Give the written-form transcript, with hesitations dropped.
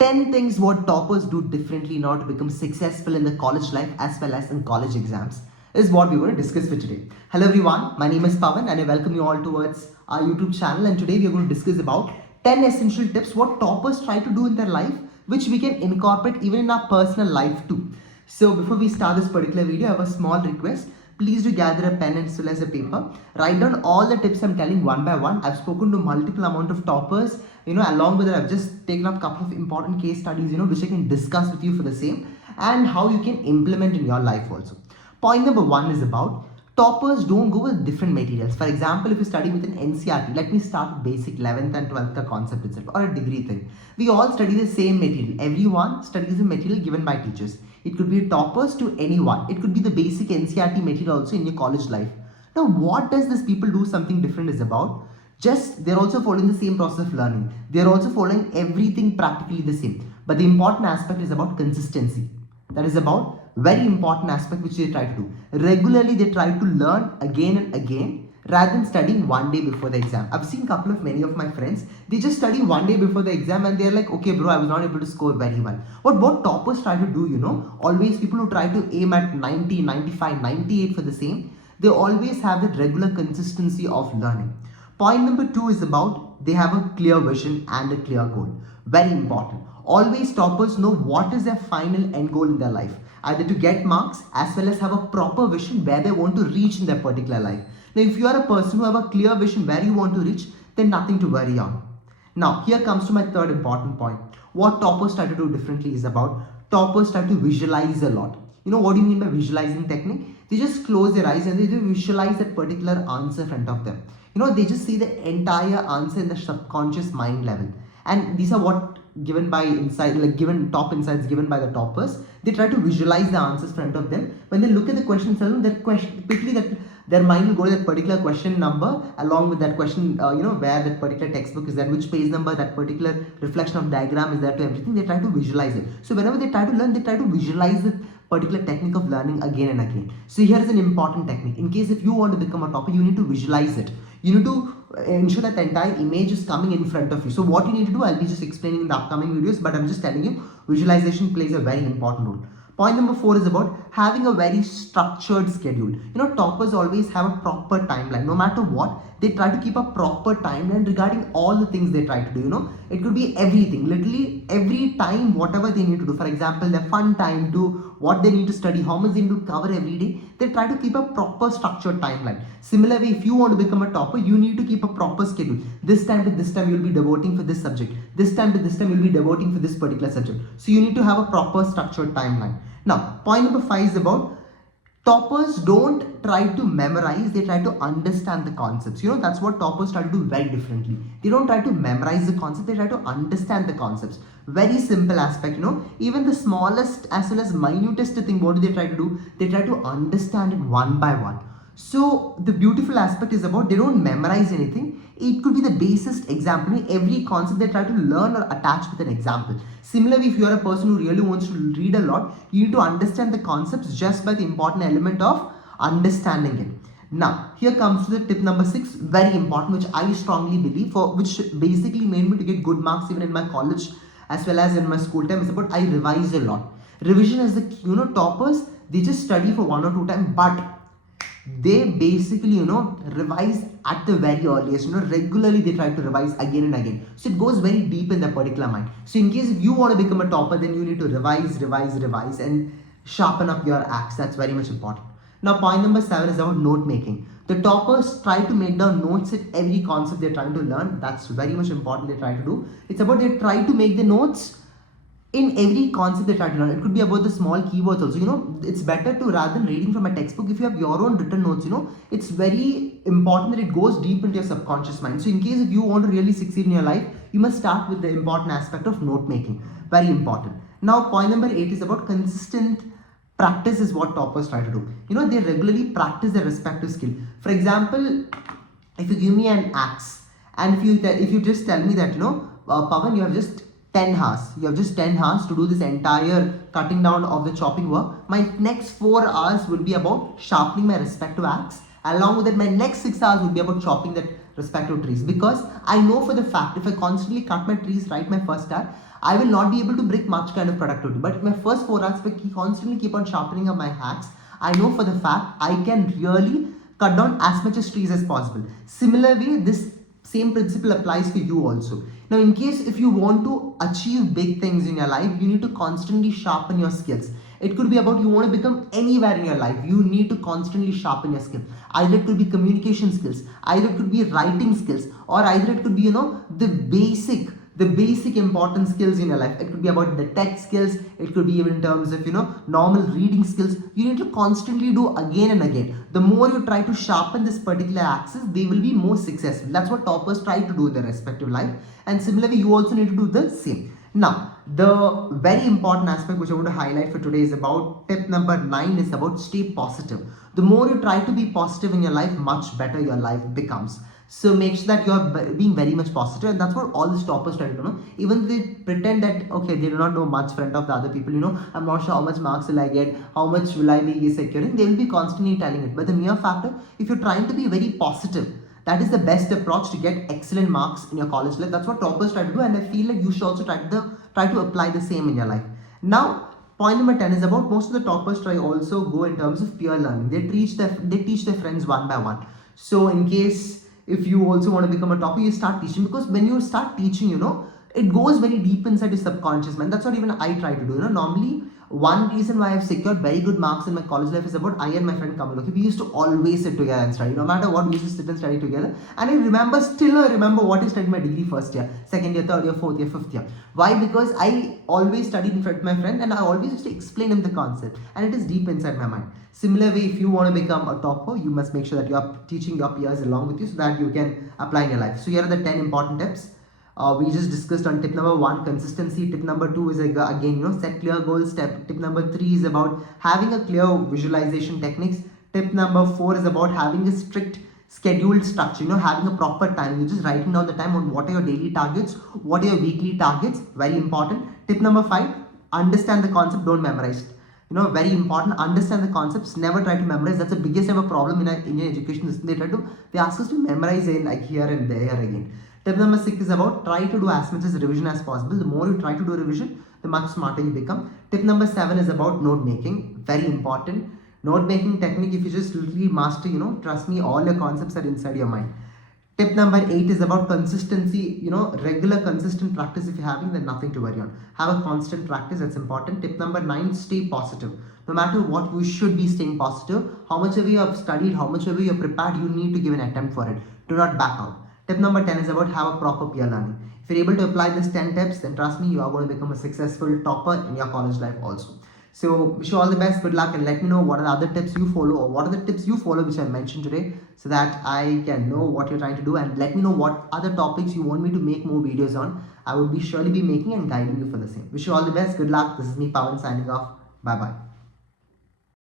10 things what toppers do differently in order to become successful in the college life as well as in college exams is what we're going to discuss for today. Hello everyone, my name is Pawan and I welcome you all towards our YouTube channel, and today we're going to discuss about 10 essential tips what toppers try to do in their life which we can incorporate even in our personal life too. So before we start this particular video, I have a small request. Please do gather a pen as well as a paper. Write down all the tips I'm telling one by one. I've spoken to multiple amount of toppers. Along with that, I've just taken up a couple of important case studies, which I can discuss with you for the same and how you can implement in your life also. Point number one is about toppers don't go with different materials. For example, if you study with an NCRT, let me start with basic 11th and 12th concept itself, or a degree thing. We all study the same material. Everyone studies the material given by teachers. It could be toppers to anyone. It could be the basic NCRT material also in your college life. Now, what does this people do something different is about? Just they're also following the same process of learning. They're also following everything practically the same. But the important aspect is about consistency. That is about very important aspect which they try to do. Regularly they try to learn again and again rather than studying one day before the exam. I've seen many of my friends, they just study one day before the exam and they're like, okay bro, I was not able to score very well. What toppers try to do, always people who try to aim at 90, 95, 98 for the same, they always have that regular consistency of learning. Point number two is about they have a clear vision and a clear goal. Very important. Always toppers know what is their final end goal in their life, either to get marks as well as have a proper vision where they want to reach in their particular life. Now, if you are a person who have a clear vision where you want to reach, then nothing to worry on. Now, here comes to my third important point. What toppers try to do differently is about toppers try to visualize a lot. What do you mean by visualizing technique? They just close their eyes and they visualize that particular answer in front of them. They just see the entire answer in the subconscious mind level. And these are what given by inside, like given top insights given by the toppers. They try to visualize the answers in front of them. When they look at the question itself, that question quickly that their mind will go to that particular question number along with that question, where that particular textbook is there, which page number, that particular reflection of diagram is there to everything. They try to visualize it. So whenever they try to learn, they try to visualize the particular technique of learning again and again. So here is an important technique. In case if you want to become a topper, you need to visualize it. You need to ensure that the entire image is coming in front of you. So what you need to do, I'll be just explaining in the upcoming videos, but I'm just telling you, visualization plays a very important role. Point number four is about having a very structured schedule. Toppers always have a proper timeline. No matter what, they try to keep a proper timeline regarding all the things they try to do. It could be everything, literally every time, whatever they need to do. For example, their fun time, to what they need to study, how much they need to cover every day. They try to keep a proper structured timeline. Similarly, if you want to become a topper, you need to keep a proper schedule. This time to this time, you'll be devoting for this subject. This time to this time, you'll be devoting for this particular subject. So you need to have a proper structured timeline. Now, point number five is about toppers don't try to memorize, they try to understand the concepts. That's what toppers try to do very differently. They don't try to memorize the concept, they try to understand the concepts. Very simple aspect, even the smallest as well as minutest thing, what do they try to do? They try to understand it one by one. So the beautiful aspect is about they don't memorize anything. It could be the basest example. Every concept they try to learn or attach with an example. Similarly, if you are a person who really wants to read a lot, you need to understand the concepts just by the important element of understanding it. Now, here comes to the tip number 6, very important, which I strongly believe, for which basically made me to get good marks even in my college as well as in my school time, is about I revise a lot. Revision is the key. Toppers, they just study for 1 or 2 times, but they basically revise at the very earliest. Regularly they try to revise again and again, so it goes very deep in their particular mind. So in case if you want to become a topper, then you need to revise and sharpen up your axe. That's very much important. Now, point number 7 is about note making. The toppers try to make down notes at every concept they're trying to learn. That's very much important. They try to do, it's about they try to make the notes in every concept they try to learn. It could be about the small keywords also. It's better to, rather than reading from a textbook, if you have your own written notes, it's very important that it goes deep into your subconscious mind. So in case if you want to really succeed in your life, you must start with the important aspect of note making. Very important. Now, point number 8 is about consistent practice is what toppers try to do. They regularly practice their respective skill. For example, if you give me an axe and if you just tell me that, Pawan, you have just 10 hours. You have just 10 hours to do this entire cutting down of the chopping work. My next 4 hours will be about sharpening my respective axe. Along with that, my next 6 hours will be about chopping that respective trees, because I know for the fact if I constantly cut my trees right my first hour, I will not be able to bring much kind of productivity. But my first 4 hours, if I constantly keep on sharpening up my hacks, I know for the fact I can really cut down as much as trees as possible. Similarly, this same principle applies for you also. Now, in case if you want to achieve big things in your life, you need to constantly sharpen your skills. It could be about you want to become anywhere in your life. You need to constantly sharpen your skills. Either it could be communication skills, either it could be writing skills, or either it could be, the basic important skills in your life. It could be about the tech skills. It could be even in terms of, normal reading skills. You need to constantly do again and again. The more you try to sharpen this particular axis, they will be more successful. That's what toppers try to do in their respective life. And similarly, you also need to do the same. Now, the very important aspect which I want to highlight for today is about tip number 9 is about stay positive. The more you try to be positive in your life, much better your life becomes. So make sure that you're being very much positive, and that's what all the toppers try to do. No? Even they pretend that okay, they do not know much front of the other people. I'm not sure how much marks will I get, how much will I be securing. They will be constantly telling it. But the mere factor, if you're trying to be very positive, that is the best approach to get excellent marks in your college life. That's what toppers try to do, and I feel like you should also try to apply the same in your life. Now, point number 10 is about most of the toppers try also go in terms of peer learning. They teach their friends one by one. So in case if you also want to become a topper, you start teaching, because when you start teaching, it goes very deep inside your subconscious mind. That's what even I try to do. Normally, one reason why I've secured very good marks in my college life is about I and my friend Kamal. Okay, we used to always sit together and study. No matter what, we used to sit and study together. And I remember what I studied my degree first year, second year, third year, fourth year, fifth year. Why? Because I always studied in front of my friend, and I always used to explain him the concept, and it is deep inside my mind. Similar way, if you want to become a topper, you must make sure that you are teaching your peers along with you so that you can apply in your life. So here are the 10 important tips. We just discussed on tip number 1, consistency. Tip number 2 is again, set clear goals. Tip number 3 is about having a clear visualization techniques. Tip number 4 is about having a strict scheduled structure, having a proper time. You're just writing down the time on what are your daily targets, what are your weekly targets. Very important. Tip number 5, understand the concept, don't memorize. Very important, understand the concepts, never try to memorize. That's the biggest ever problem in our Indian education system. They ask us to memorize it like here and there again. Tip number 6 is about try to do as much as revision as possible. The more you try to do revision, the much smarter you become. Tip number 7 is about note making. Very important. Note making technique, if you just literally master, trust me, all your concepts are inside your mind. Tip number 8 is about consistency, regular consistent practice. If you're having, then nothing to worry on. Have a constant practice, that's important. Tip number 9, stay positive. No matter what, you should be staying positive. How much ever you have studied, how much ever you're prepared, you need to give an attempt for it. Do not back out. Tip number 10 is about have a proper peer learning. If you're able to apply these 10 tips, then trust me, you are going to become a successful topper in your college life also. So wish you all the best, good luck, and let me know what are the other tips you follow, or what are the tips you follow which I mentioned today, so that I can know what you're trying to do, and let me know what other topics you want me to make more videos on. I will be surely be making and guiding you for the same. Wish you all the best, good luck. This is me, Pawan, signing off. Bye bye.